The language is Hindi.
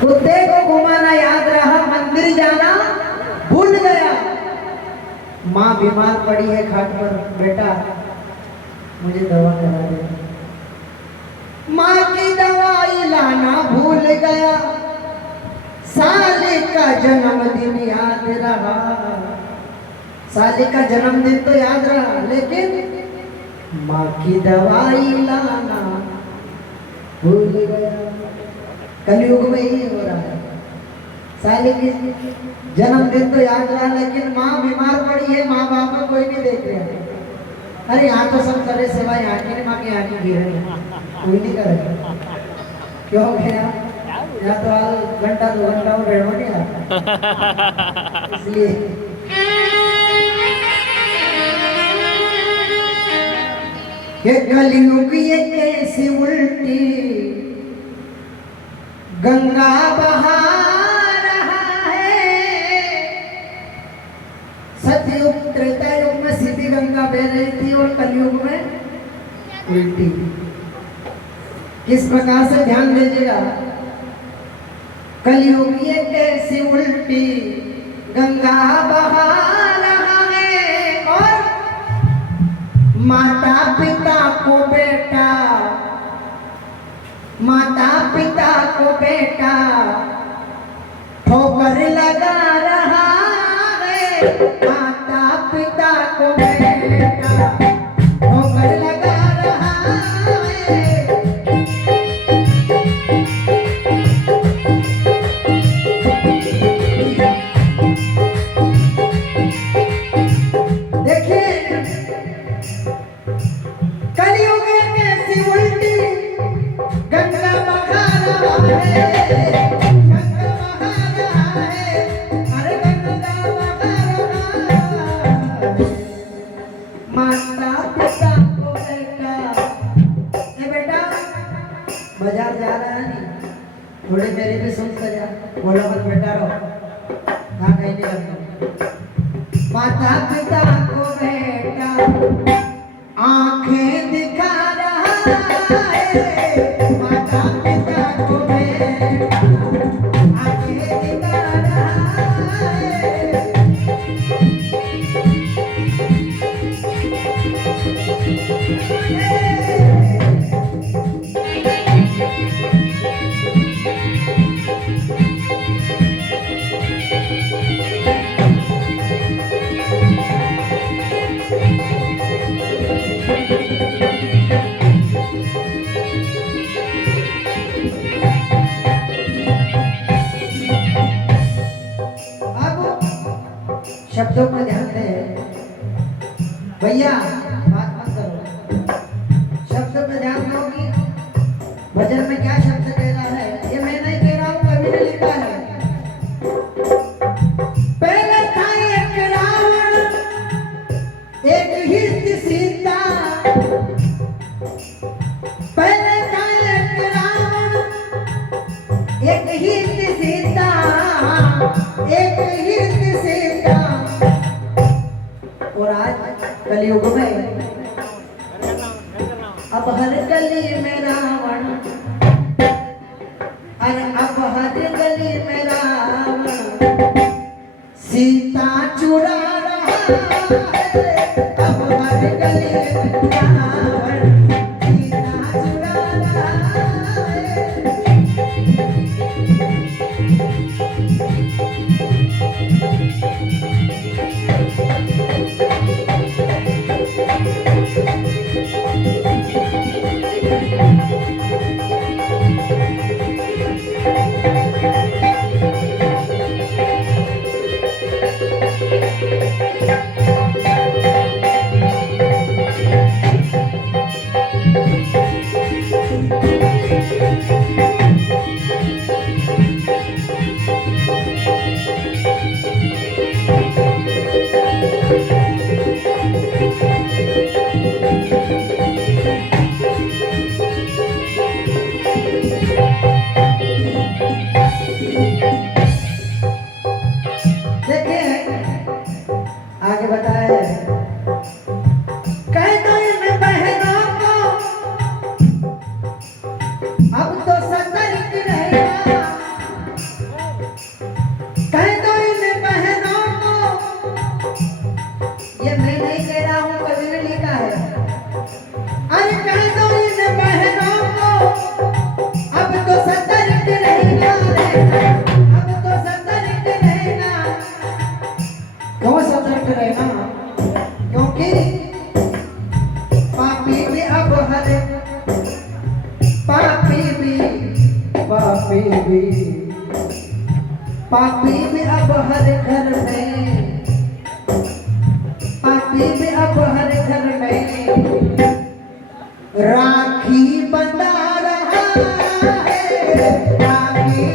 कुत्ते को घुमाना याद रहा, मंदिर जाना भूल गया। माँ बीमार पड़ी है खाट पर, बेटा मुझे दवा करा दे। माँ की दवाई लाना भूल गया, साले का जन्मदिन याद रहा। साले का जन्मदिन तो याद रहा, लेकिन माँ की दवाई लाना भूल गया। कलयुग में ही हो रहा है, साले की जन्मदिन तो याद रहा, लेकिन माँ बीमार पड़ी है, माँ बाप को कोई नहीं देख रहा। अरे यहाँ तो सब करे सेवा, यहाँ की नहीं, माँ की यहाँ की गिर रही, कोई नहीं करे। क्यों गया या तो आज घंटा 2 घंटा वो रेड हो गया, इसलिए ये कलयुग ये कैसी उल्टी गंगा बहा रहा है। सतयुग त्रेता युग में सीधी गंगा बह रही थी और कलयुग में उल्टी। किस प्रकार से ध्यान दीजिएगा, कलयुग ये कैसी उल्टी गंगा बहा रहा है और माता पिता को बेटा, माता पिता को बेटा ठोकर लगा रहा है। माता पिता को बेटा ठोकर लगा रहा है। बाजार जा रहा है नहीं, थोड़े देरी में सुन कर जा, बोला मत बेटा रहो, हाँ कहीं नहीं लगता। माता पिता को बेटा आंखें दिखा रहा है। माता पिता को बेटा आंखें दिखा रहा है। शब्दों पर ध्यान दें भैया, बात मत करो, शब्द पे ध्यान दो कि भजन में क्या शब्द कह रहा है। ये मैं नहीं कह रहा हूँ, कवि ने लिखा है। पहले था एक रावण, एक हित सीता। पहले था एक रावण, एक हित सीता, एक हित सीता। और आज कलयुग में अब हर गली में रावण, अरे अब हर गली में रावण सीता चुरा रहा है। अब हर गली में रावण सीता चुरा रहा है। पापी भी अब हर घर में, पापी भी अब हर घर में राखी बंधा रहा है, राखी